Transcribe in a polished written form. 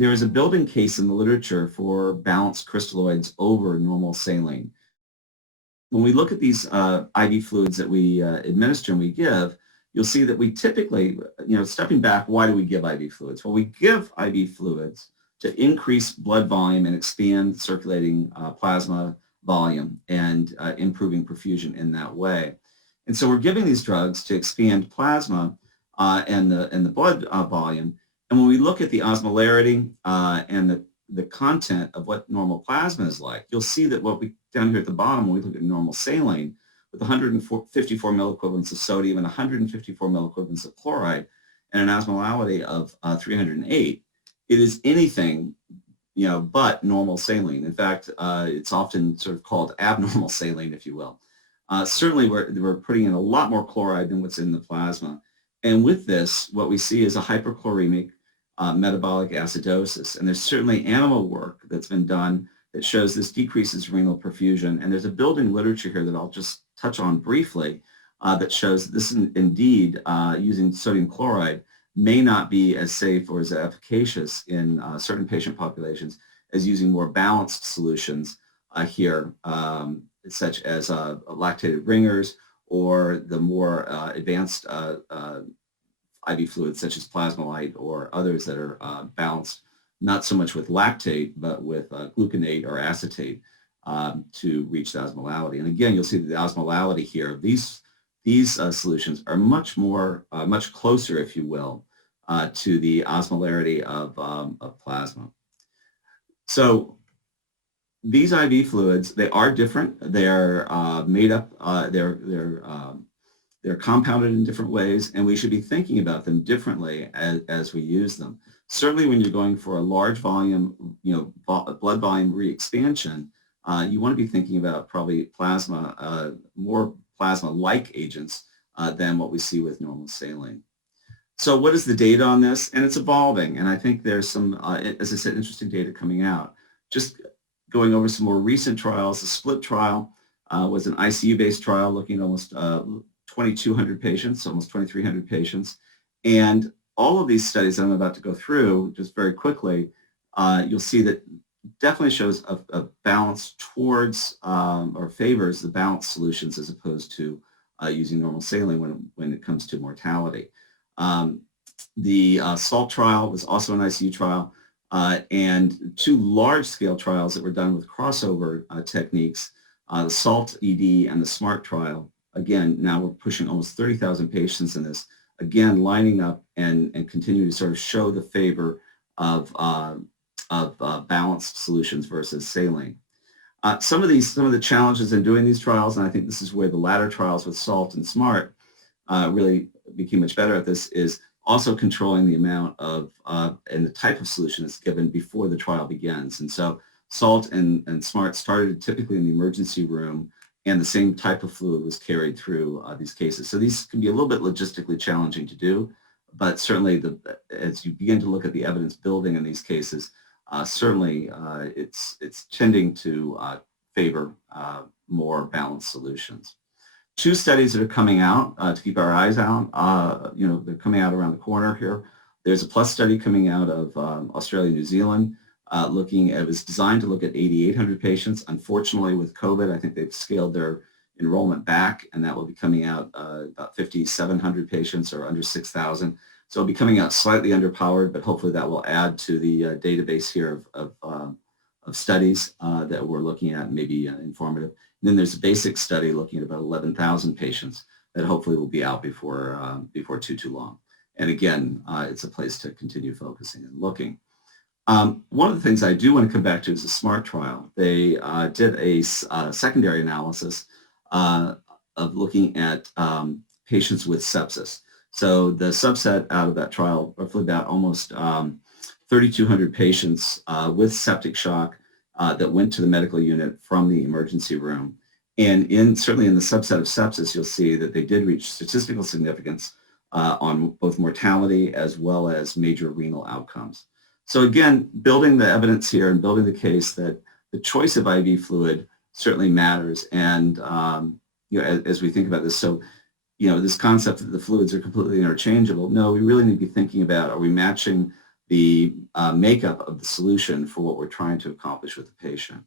there is a building case in the literature for balanced crystalloids over normal saline. When we look at these IV fluids that we administer and we give, you'll see that we typically, stepping back, why do we give IV fluids? Well, we give IV fluids to increase blood volume and expand circulating plasma volume and improving perfusion in that way. And so we're giving these drugs to expand plasma and the blood volume. And when we look at the osmolarity and the content of what normal plasma is like, you'll see that what we down here at the bottom, when we look at normal saline, with 154 milliequivalents of sodium and 154 milliequivalents of chloride and an osmolality of 308, it is anything but normal saline. In fact, it's often sort of called abnormal saline, if you will. Certainly, we're putting in a lot more chloride than what's in the plasma. And with this, what we see is a hyperchloremic metabolic acidosis. And there's certainly animal work that's been done that shows this decreases renal perfusion. And there's a building literature here that I'll just touch on briefly that shows that this indeed, using sodium chloride, may not be as safe or as efficacious in certain patient populations as using more balanced solutions here, such as lactated ringers or the more advanced IV fluids such as Plasmolite or others that are balanced not so much with lactate but with gluconate or acetate to reach the osmolality. And again, you'll see that the osmolality here, these solutions are much closer, if you will, to the osmolarity of plasma. So these IV fluids, they are different. They're made up, they're compounded in different ways, and we should be thinking about them differently as we use them. Certainly when you're going for a large volume, blood volume re-expansion, you want to be thinking about probably plasma, more plasma-like agents than what we see with normal saline. So what is the data on this? And it's evolving, and I think there's some, as I said, interesting data coming out. Just going over some more recent trials, the SPLIT trial was an ICU-based trial looking at almost 2,200 patients, almost 2,300 patients. And all of these studies that I'm about to go through, just very quickly, you'll see that definitely shows a balance towards or favors the balanced solutions as opposed to using normal saline when it comes to mortality. The SALT trial was also an ICU trial, and two large-scale trials that were done with crossover techniques, the SALT ED and the SMART trial. Again, now we're pushing almost 30,000 patients in this, again, lining up and continuing to sort of show the favor of balanced solutions versus saline. Some of the challenges in doing these trials, and I think this is where the latter trials with SALT and SMART really became much better at this, is also controlling the amount of and the type of solution that's given before the trial begins. And so SALT and SMART started typically in the emergency room, and the same type of fluid was carried through these cases. So these can be a little bit logistically challenging to do, but certainly as you begin to look at the evidence building in these cases, certainly it's tending to favor more balanced solutions. Two studies that are coming out to keep our eyes out, they're coming out around the corner here. There's a PLUS study coming out of Australia, New Zealand, it was designed to look at 8,800 patients. Unfortunately, with COVID, I think they've scaled their enrollment back, and that will be coming out about 5,700 patients or under 6,000. So it'll be coming out slightly underpowered, but hopefully that will add to the database here of studies that we're looking at, and maybe informative. And then there's a basic study looking at about 11,000 patients that hopefully will be out before too long. And again, it's a place to continue focusing and looking. One of the things I do want to come back to is the SMART trial. They did a secondary analysis of looking at patients with sepsis. So the subset out of that trial, roughly about almost 3,200 patients with septic shock that went to the medical unit from the emergency room. And certainly in the subset of sepsis, you'll see that they did reach statistical significance on both mortality as well as major renal outcomes. So again, building the evidence here and building the case that the choice of IV fluid certainly matters. And as we think about this, so this concept that the fluids are completely interchangeable, no, we really need to be thinking about, are we matching the makeup of the solution for what we're trying to accomplish with the patient.